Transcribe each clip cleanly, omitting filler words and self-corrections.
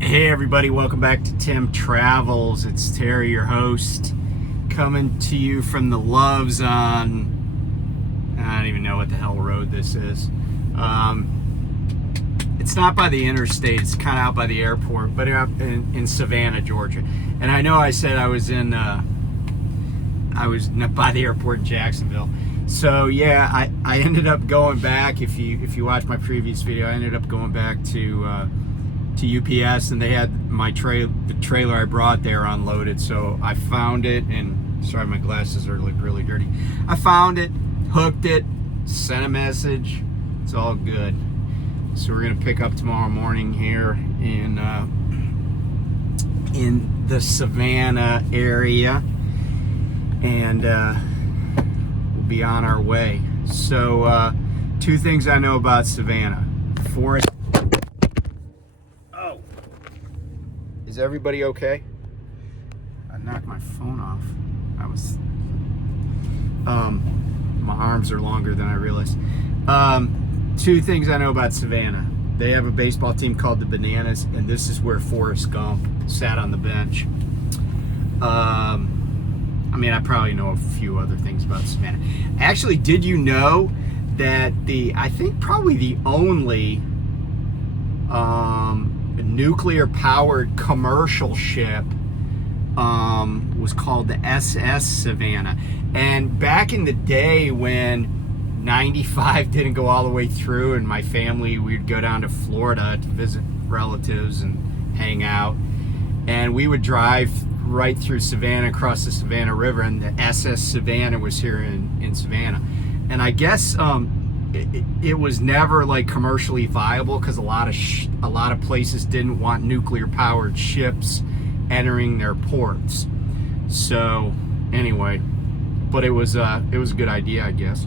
Hey everybody, welcome back to Tim Travels. It's Terry, your host, coming to you from the Loves on, I don't even know what the hell road this is. It's not by the interstate, it's kind of out by the airport, but in Savannah, Georgia. And I know I said I was by the airport in Jacksonville. So yeah, I ended up going back. If you watch my previous video, I ended up going back to UPS, and they had the trailer I brought there unloaded. So I found it, and sorry, my glasses are really dirty. I found it, hooked it, sent a message. It's all good. So we're gonna pick up tomorrow morning here in the Savannah area, and we'll be on our way. So two things I know about Savannah. Forest. Is everybody okay? I knocked my phone off. My arms are longer than I realized. Two things I know about Savannah. They have a baseball team called the Bananas, and this is where Forrest Gump sat on the bench. I I probably know a few other things about Savannah. Actually, did you know that I think probably the only nuclear-powered commercial ship was called the SS Savannah. And back in the day when 95 didn't go all the way through, and my family, we'd go down to Florida to visit relatives and hang out, and we would drive right through Savannah, across the Savannah River, and the SS Savannah was here in Savannah. And I guess it was never like commercially viable because a lot of places didn't want nuclear powered ships entering their ports. So anyway, but it was a good idea, I guess.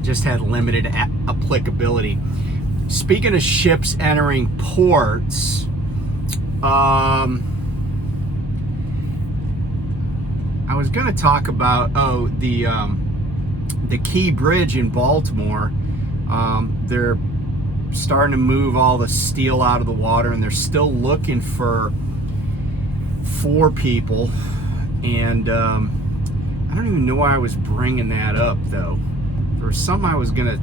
Just had limited applicability. Speaking of ships entering ports, I was going to talk about the Key Bridge in Baltimore. They're starting to move all the steel out of the water, and they're still looking for 4 people. And I don't even know why I was bringing that up, though. There was something I was gonna.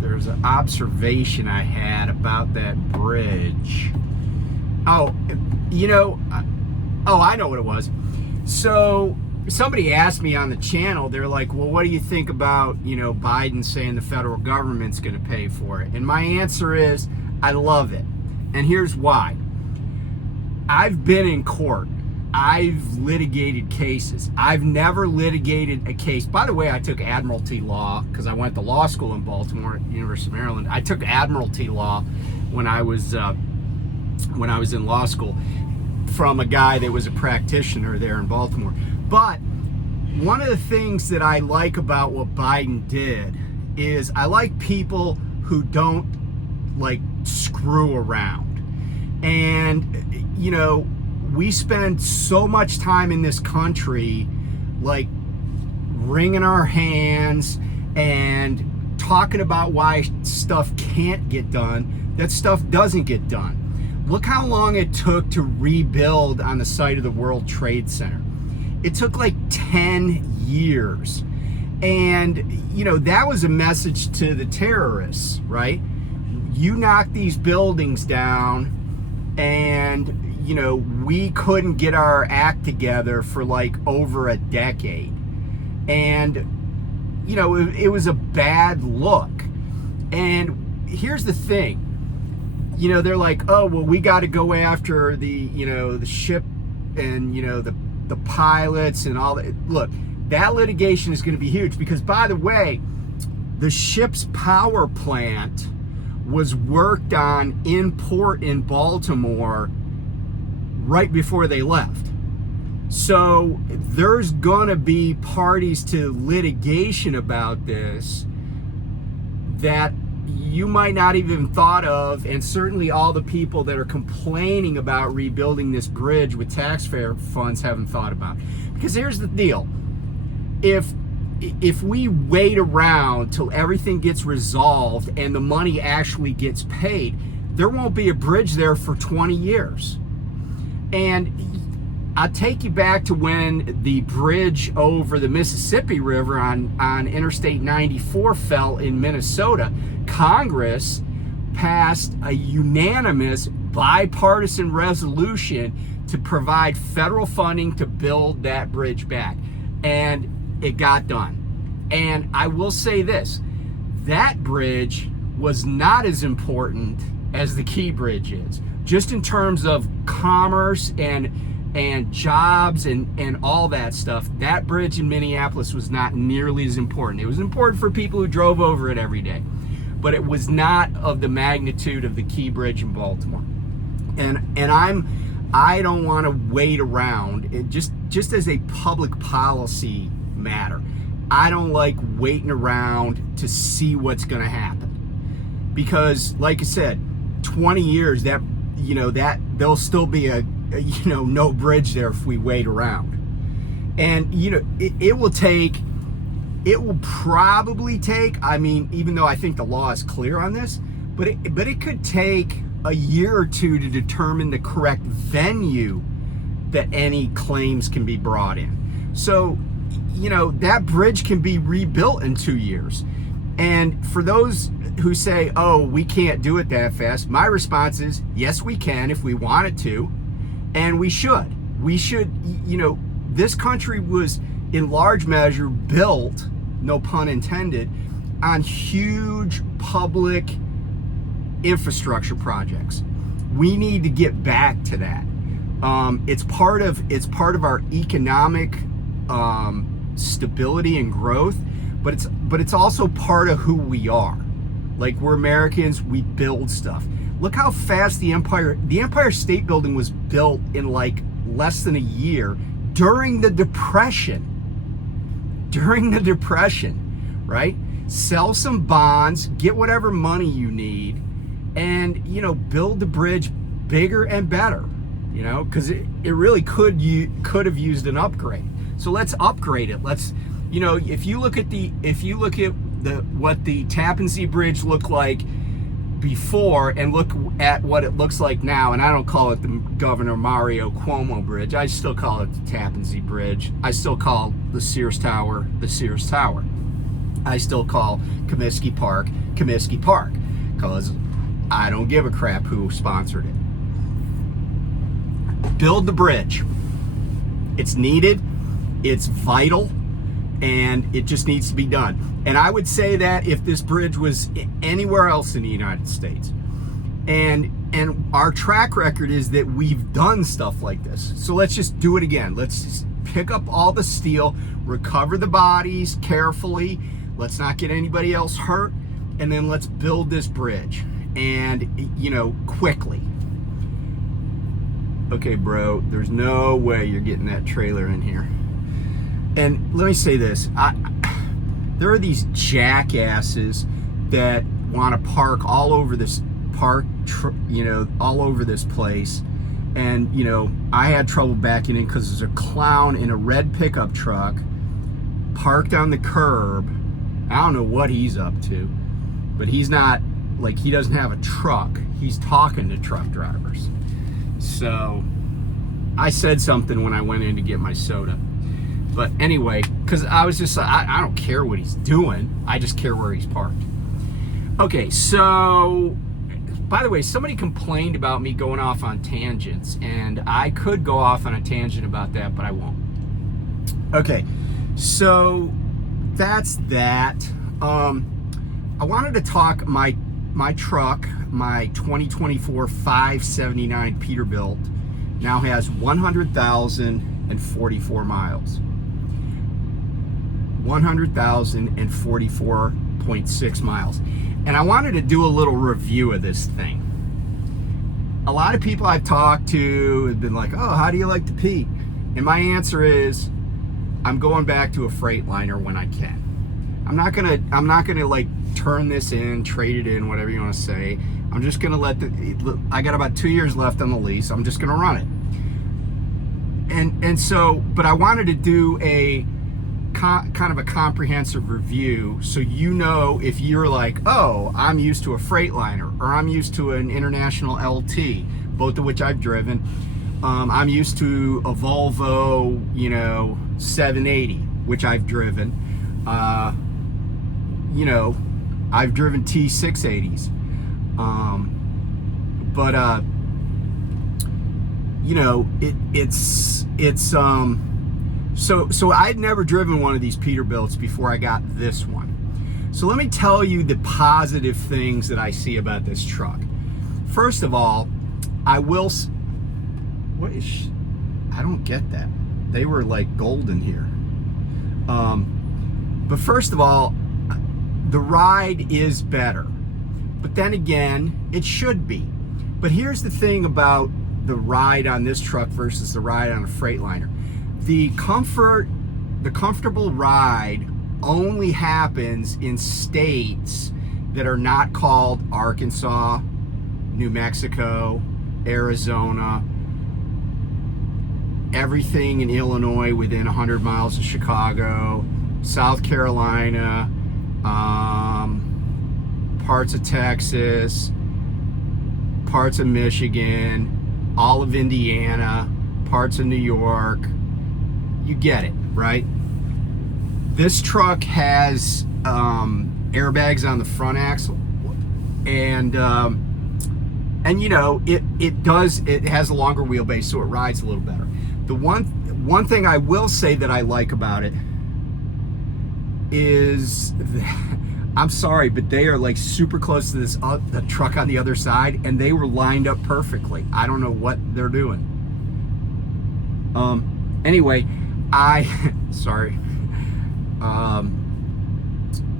There's an observation I had about that bridge. Oh, I know what it was. So somebody asked me on the channel, they're like, well, what do you think about, Biden saying the federal government's going to pay for it? And my answer is, I love it. And here's why. I've been in court. I've litigated cases. I've never litigated a case. By the way, I took admiralty law because I went to law school in Baltimore at the University of Maryland. I took admiralty law when I was in law school from a guy that was a practitioner there in Baltimore. But one of the things that I like about what Biden did is I like people who don't screw around. And we spend so much time in this country wringing our hands and talking about why stuff can't get done, that stuff doesn't get done. Look how long it took to rebuild on the site of the World Trade Center. It took 10 years. And, that was a message to the terrorists, right? You knock these buildings down, and, we couldn't get our act together for over a decade. And, it was a bad look. And here's the thing. They're like, oh, well, we got to go after the ship and, the pilots and all that. Look, that litigation is going to be huge because, by the way, the ship's power plant was worked on in port in Baltimore right before they left. So there's going to be parties to litigation about this that you might not even thought of, and certainly all the people that are complaining about rebuilding this bridge with taxpayer funds haven't thought about. Because here's the deal. If we wait around till everything gets resolved and the money actually gets paid, there won't be a bridge there for 20 years. And I'll take you back to when the bridge over the Mississippi River on Interstate 94 fell in Minnesota. Congress passed a unanimous bipartisan resolution to provide federal funding to build that bridge back. And it got done. And I will say this, that bridge was not as important as the Key Bridge is, just in terms of commerce and jobs and all that stuff. That bridge in Minneapolis was not nearly as important. It was important for people who drove over it every day, but it was not of the magnitude of the Key Bridge in Baltimore. And I don't want to wait around. It just as a public policy matter, I don't like waiting around to see what's going to happen, because like I said, 20 years, that there'll still be a no bridge there if we wait around. And it will probably take, I mean, even though I think the law is clear on this, but it could take a year or two to determine the correct venue that any claims can be brought in. So that bridge can be rebuilt in 2 years. And for those who say, oh, we can't do it that fast, my response is, yes, we can if we wanted to, and we should. This country was in large measure built, no pun intended, on huge public infrastructure projects. We need to get back to that. It's part of our economic stability and growth, but it's also part of who we are. Like, we're Americans, we build stuff. Look how fast the Empire State Building was built in like less than a year during the Depression. Right? Sell some bonds, get whatever money you need, and build the bridge bigger and better. Because it really could have used an upgrade. So let's upgrade it. Let's, if you look at what the Tappan Zee Bridge looked like before and look at what it looks like now, and I don't call it the Governor Mario Cuomo Bridge, I still call it the Tappan Zee Bridge. I still call the Sears Tower the Sears Tower. I still call Comiskey Park Comiskey Park, because I don't give a crap who sponsored it. Build the bridge. It's needed, it's vital, and it just needs to be done. And I would say that if this bridge was anywhere else in the United States, and our track record is that we've done stuff like this. So let's just do it again. Let's just pick up all the steel, recover the bodies carefully, let's not get anybody else hurt, and then let's build this bridge, and quickly. Okay, bro, there's no way you're getting that trailer in here. And let me say this, there are these jackasses that want to park all over this all over this place. And I had trouble backing in because there's a clown in a red pickup truck parked on the curb. I don't know what he's up to, but he's not, like, he doesn't have a truck. He's talking to truck drivers. So I said something when I went in to get my soda. But anyway, because I was just, I don't care what he's doing. I just care where he's parked. Okay, so, by the way, somebody complained about me going off on tangents, and I could go off on a tangent about that, but I won't. Okay, so that's that. I wanted to talk my truck, my 2024 579 Peterbilt, now has 100,044 miles. 100,044.6 miles. And I wanted to do a little review of this thing. A lot of people I've talked to have been like, oh, how do you like the Pete? And my answer is, I'm going back to a Freightliner when I can. I'm not gonna like turn this in, trade it in, whatever you want to say. I'm just gonna I got about 2 years left on the lease. I'm just gonna run it. And so, but I wanted to do a kind of a comprehensive review, so you know if you're like, oh, I'm used to a Freightliner, or I'm used to an International LT, both of which I've driven. I'm used to a Volvo, 780, which I've driven. I've driven T680s. So I'd never driven one of these Peterbilts before I got this one. So let me tell you the positive things that I see about this truck. First of all, I don't get that. They were like golden here. But first of all, the ride is better. But then again, it should be. But here's the thing about the ride on this truck versus the ride on a Freightliner. The comfortable ride only happens in states that are not called Arkansas, New Mexico, Arizona, everything in Illinois within 100 miles of Chicago, South Carolina, parts of Texas, parts of Michigan, all of Indiana, parts of New York. You get it, right? This truck has airbags on the front axle, and it has a longer wheelbase, so it rides a little better. The one thing I will say that I like about it is that, I'm sorry, but they are like super close to this the truck on the other side, and they were lined up perfectly. I don't know what they're doing. Anyway, sorry.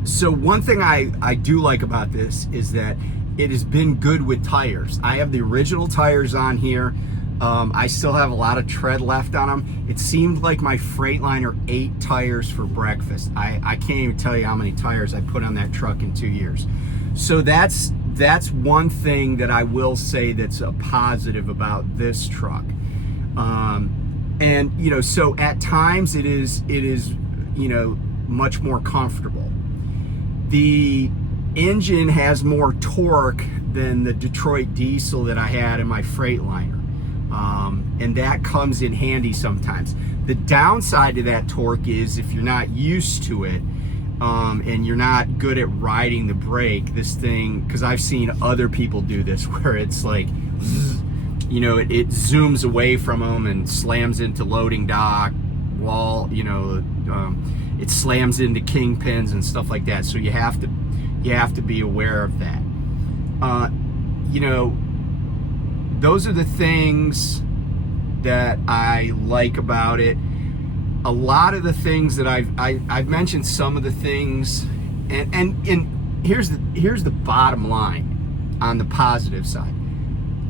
So one thing I do like about this is that it has been good with tires. I have the original tires on here. I still have a lot of tread left on them. It seemed like my Freightliner ate tires for breakfast. I can't even tell you how many tires I put on that truck in 2 years. So that's one thing that I will say that's a positive about this truck. So at times it is much more comfortable. The engine has more torque than the Detroit diesel that I had in my Freightliner. And that comes in handy sometimes. The downside to that torque is if you're not used to it, and you're not good at riding the brake, this thing, because I've seen other people do this where it's like, it zooms away from them and slams into loading dock, wall, it slams into kingpins and stuff like that. So you have to be aware of that. Those are the things that I like about it. A lot of the things that I've mentioned, some of the things, and here's the bottom line on the positive side.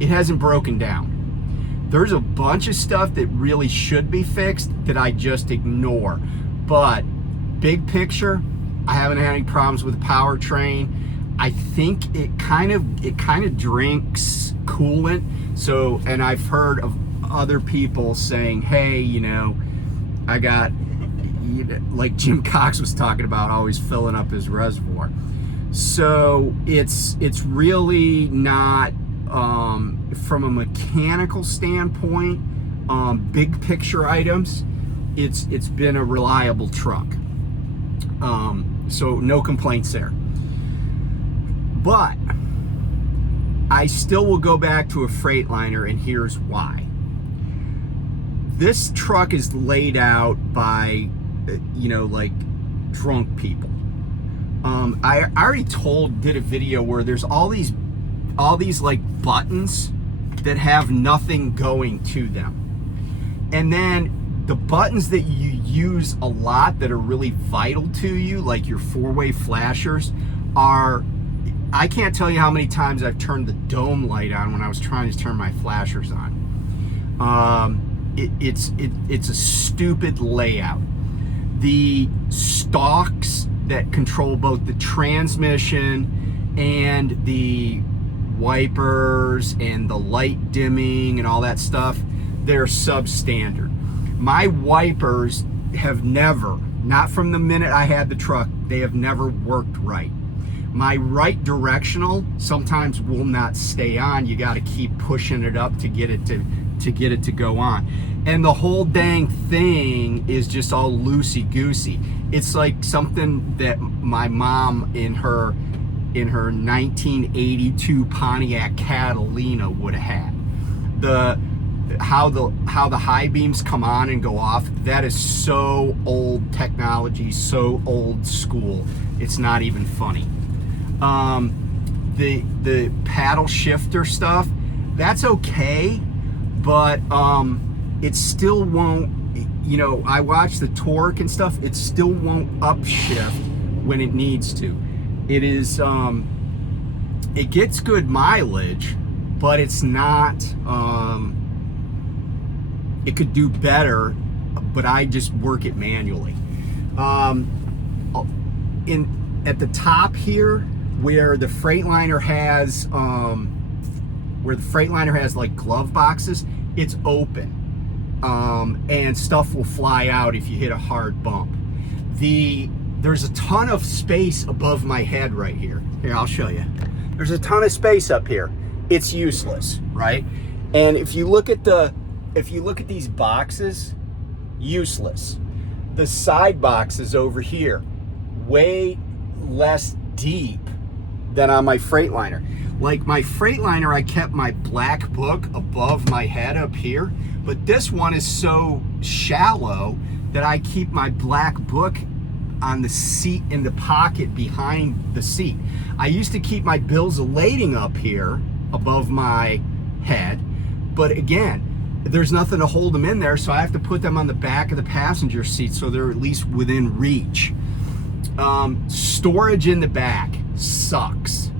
It hasn't broken down. There's a bunch of stuff that really should be fixed that I just ignore. But big picture, I haven't had any problems with the powertrain. I think it kind of drinks coolant. So, and I've heard of other people saying, hey, I got, like Jim Cox was talking about, always filling up his reservoir. So it's really not, from a mechanical standpoint, big picture items, it's been a reliable truck. So no complaints there. But I still will go back to a Freightliner, and here's why. This truck is laid out by, like drunk people. I already did a video where there's all these like buttons that have nothing going to them. And then the buttons that you use a lot that are really vital to you, like your four-way flashers, I can't tell you how many times I've turned the dome light on when I was trying to turn my flashers on. It's a stupid layout. The stalks that control both the transmission and the wipers and the light dimming and all that stuff, they're substandard. My wipers have never Not from the minute I had the truck. They have never worked right. My right directional sometimes will not stay on. You got to keep pushing it up to get it to go on. And the whole dang thing is just all loosey-goosey. It's like something that my mom in her 1982 Pontiac Catalina would have had. How the high beams come on and go off, that is so old technology, so old school. It's not even funny. The paddle shifter stuff, that's okay, but it still won't, you know, I watch the torque and stuff, it still won't upshift when it needs to. It is, it gets good mileage, but it's not, it could do better, but I just work it manually. At the top here, where the Freightliner has like glove boxes, it's open. And stuff will fly out if you hit a hard bump. There's a ton of space above my head right here. Here, I'll show you. There's a ton of space up here. It's useless, right? And if you look at these boxes, useless. The side boxes over here, way less deep than on my Freightliner. Like my Freightliner, I kept my black book above my head up here, but this one is so shallow that I keep my black book on the seat in the pocket behind the seat. I used to keep my bills of lading up here above my head, but again, there's nothing to hold them in there, so I have to put them on the back of the passenger seat so they're at least within reach. Storage in the back sucks.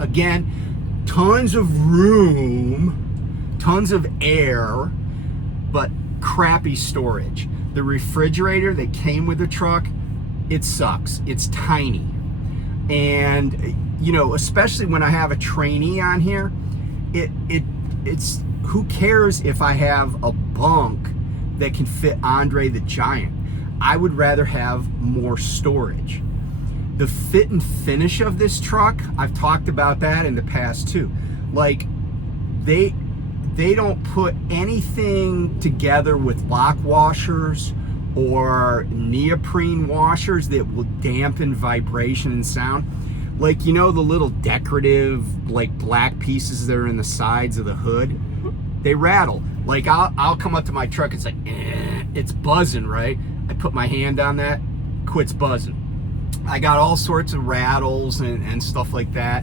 Again, tons of room, tons of air, but crappy storage. The refrigerator that came with the truck, it sucks. It's tiny. And, you know, especially when I have a trainee on here, it's who cares if I have a bunk that can fit Andre the Giant? I would rather have more storage. The fit and finish of this truck, I've talked about that in the past too. Like, they don't put anything together with lock washers or neoprene washers that will dampen vibration and sound. Like, you know, the little decorative, like, black pieces that are in the sides of the hood, they rattle. Like, I'll come up to my truck, it's like, it's buzzing, right? I put my hand on that, quits buzzing. I got all sorts of rattles and stuff like that,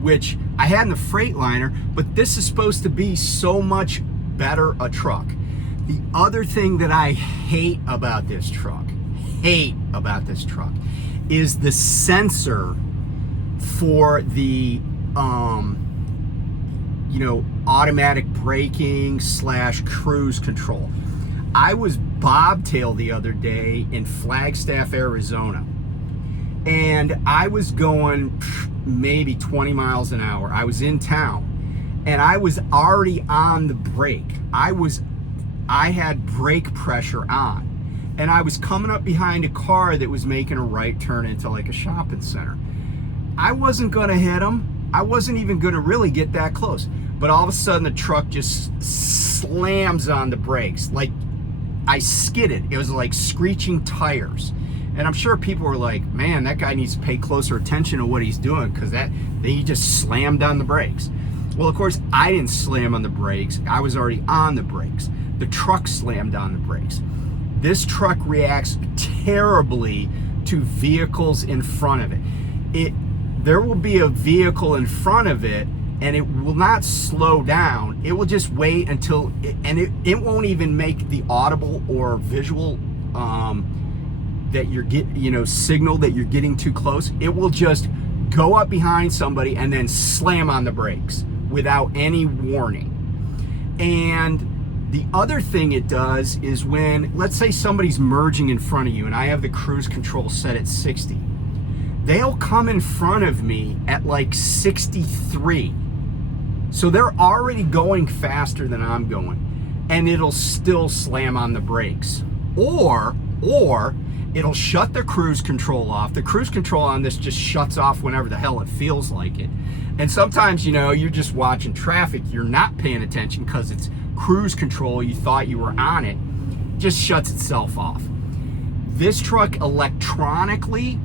which I had in the Freightliner, but this is supposed to be so much better a truck. The other thing that I hate about this truck, is the sensor for the, you know, automatic braking / cruise control. I was bobtail the other day in Flagstaff, Arizona, and I was going maybe 20 miles an hour. I was in town, and I was already on the brake. I had brake pressure on, and I was coming up behind a car that was making a right turn into like a shopping center. I wasn't gonna hit him. I wasn't even gonna really get that close. But all of a sudden the truck just slams on the brakes. Like, I skidded. It was like screeching tires. And I'm sure people were like, man, that guy needs to pay closer attention to what he's doing, because he just slammed on the brakes. Well, of course, I didn't slam on the brakes. I was already on the brakes. The truck slammed on the brakes. This truck reacts terribly to vehicles in front of it. There will be a vehicle in front of it, and it will not slow down. It will just wait until, it won't even make the audible or visual that you're signal that you're getting too close. It will just go up behind somebody and then slam on the brakes without any warning. And the other thing it does is when, let's say somebody's merging in front of you and I have the cruise control set at 60, they'll come in front of me at like 63. So they're already going faster than I'm going, and it'll still slam on the brakes. Or or it'll shut the cruise control off. The cruise control on this just shuts off whenever the hell it feels like it. And sometimes, you know, you're just watching traffic, you're not paying attention because it's cruise control, you thought you were on it, just shuts itself off. This truck electronically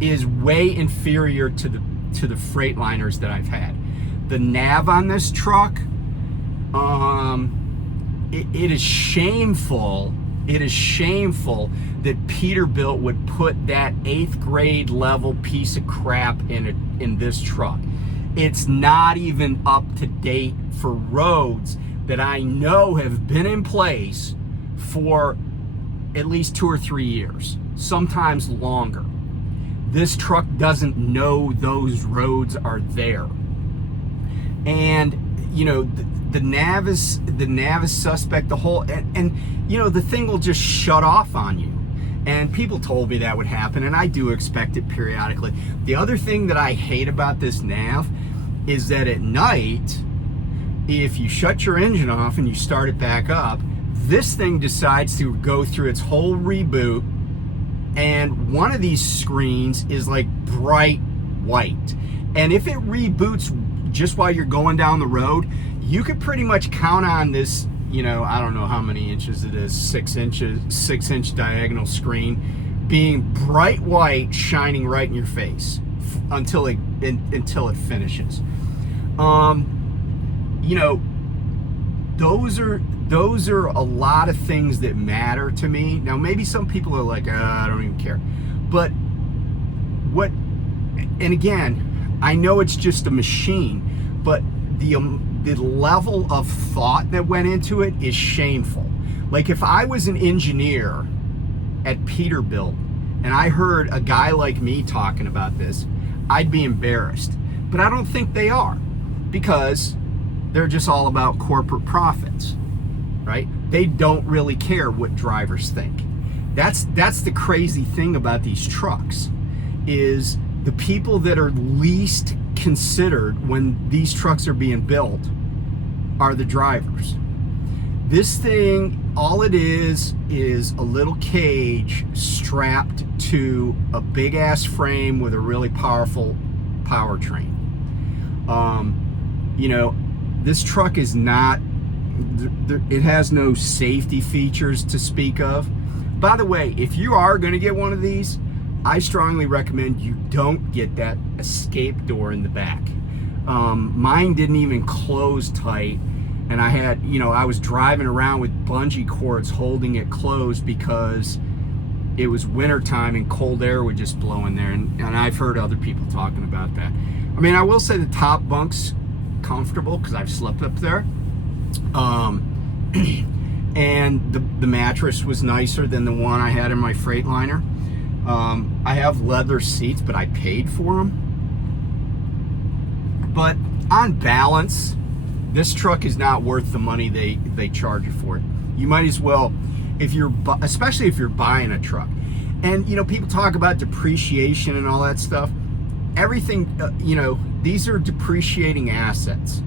is way inferior to the Freightliners that I've had. The nav on this truck, it is shameful. It is shameful that Peterbilt would put that 8th grade level piece of crap in this truck. It's not even up to date for roads that I know have been in place for at least 2 or 3 years, sometimes longer. This truck doesn't know those roads are there. And, you know, the nav is suspect, the whole, and you know, the thing will just shut off on you. And people told me that would happen, and I do expect it periodically. The other thing that I hate about this nav is that at night, if you shut your engine off and you start it back up, this thing decides to go through its whole reboot, and one of these screens is like bright white. And if it reboots just while you're going down the road, you could pretty much count on this, you know, I don't know how many inches it is, 6 inches, 6-inch diagonal screen being bright white, shining right in your face until it finishes. You know, those are a lot of things that matter to me. Now, maybe some people are like, I don't even care. But what, and again, I know it's just a machine, but the level of thought that went into it is shameful. Like, if I was an engineer at Peterbilt and I heard a guy like me talking about this, I'd be embarrassed. But I don't think they are, because they're just all about corporate profits, right? They don't really care what drivers think. That's the crazy thing about these trucks, is the people that are least considered when these trucks are being built are the drivers. This thing, all it is a little cage strapped to a big ass frame with a really powerful powertrain. You know, this truck is not, it has no safety features to speak of. By the way, if you are going to get one of these, I strongly recommend you don't get that escape door in the back. Mine didn't even close tight, and I had, you know, I was driving around with bungee cords holding it closed because it was winter time and cold air would just blow in there, and I've heard other people talking about that. I mean, I will say the top bunk's comfortable because I've slept up there. And the mattress was nicer than the one I had in my Freightliner. I have leather seats, but I paid for them. But on balance, this truck is not worth the money they charge you for it. You might as well, especially if you're buying a truck. And, you know, people talk about depreciation and all that stuff. Everything, you know, these are depreciating assets.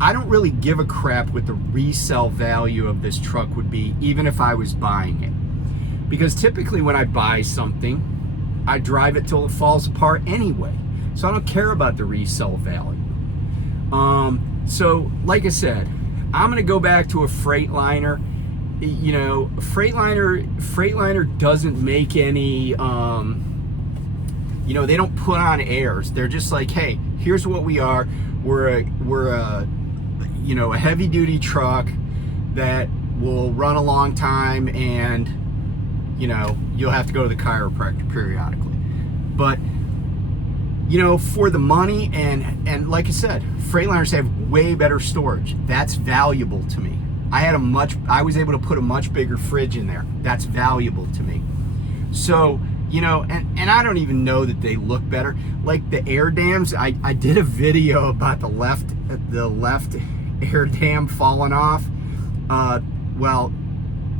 I don't really give a crap what the resale value of this truck would be, even if I was buying it. Because typically when I buy something, I drive it till it falls apart anyway. So I don't care about the resale value. So like I said, I'm gonna go back to a Freightliner. You know, Freightliner doesn't make any, you know, they don't put on airs. They're just like, hey, here's what we are. We're a you know, a heavy duty truck that will run a long time, and you know, you'll have to go to the chiropractor periodically. But you know, for the money, and like I said, Freightliners have way better storage. That's valuable to me. I was able to put a much bigger fridge in there. That's valuable to me. So, you know, and I don't even know that they look better. Like the air dams, I did a video about the left air dam falling off. Well,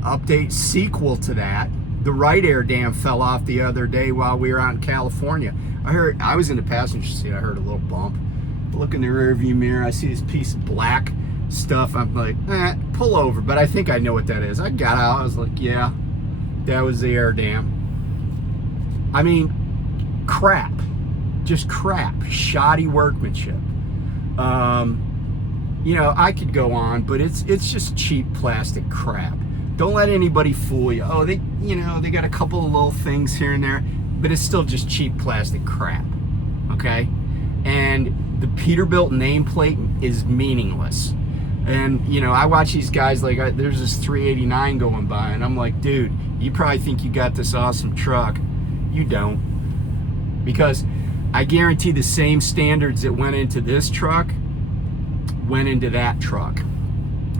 update sequel to that, the right air dam fell off the other day while we were out in California. I was in the passenger seat, I heard a little bump. Look in the rear view mirror, I see this piece of black stuff. I'm like, pull over, but I think I know what that is. I got out, I was like, yeah, That was the air dam. I mean, crap. Just crap. Shoddy workmanship. You know, I could go on, but it's just cheap plastic crap. Don't let anybody fool you. Oh, they got a couple of little things here and there, but it's still just cheap plastic crap. Okay? And the Peterbilt nameplate is meaningless. And, you know, I watch these guys, like, there's this 389 going by, and I'm like, dude, you probably think you got this awesome truck. You don't. Because I guarantee the same standards that went into this truck went into that truck.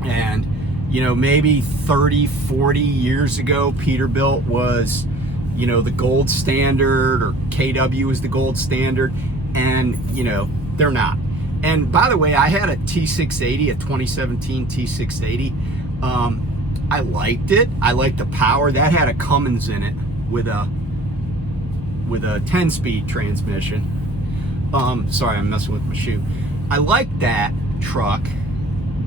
And, you know, maybe 30, 40 years ago, Peterbilt was, you know, the gold standard, or KW was the gold standard, and, you know, they're not. And by the way, I had a T680, a 2017 T680. I liked it. I liked the power. That had a Cummins in it with a 10-speed transmission. Sorry, I'm messing with my shoe. I liked that truck,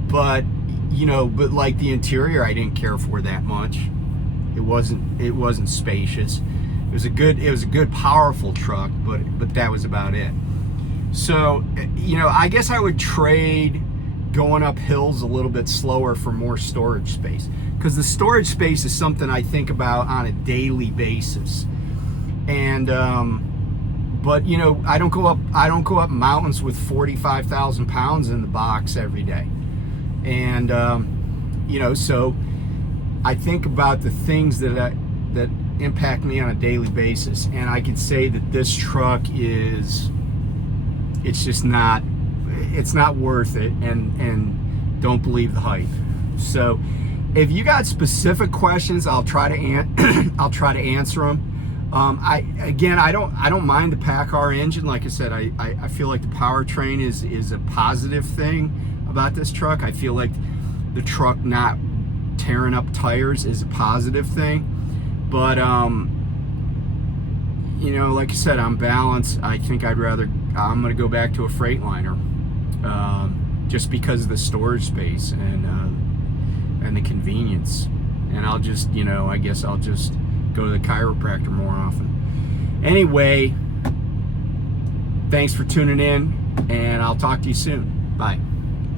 but, you know, but like the interior, I didn't care for that much. It wasn't spacious. It was a good powerful truck, but that was about it. So, you know, I guess I would trade going up hills a little bit slower for more storage space, because the storage space is something I think about on a daily basis. And but, you know, I don't go up mountains with 45,000 pounds in the box every day. And you know, so I think about the things that impact me on a daily basis, and I can say that this truck is, it's just not, it's not worth it, and don't believe the hype. So if you got specific questions, I'll try to I'll try to answer them. I don't mind the PACCAR engine. Like I said, I feel like the powertrain is a positive thing about this truck. I feel like the truck not tearing up tires is a positive thing. But you know, like I said, on balance, I think I'm gonna go back to a Freightliner, just because of the storage space and the convenience. And I'll just, you know, I guess I'll just go to the chiropractor more often. Anyway, thanks for tuning in, and I'll talk to you soon. Bye.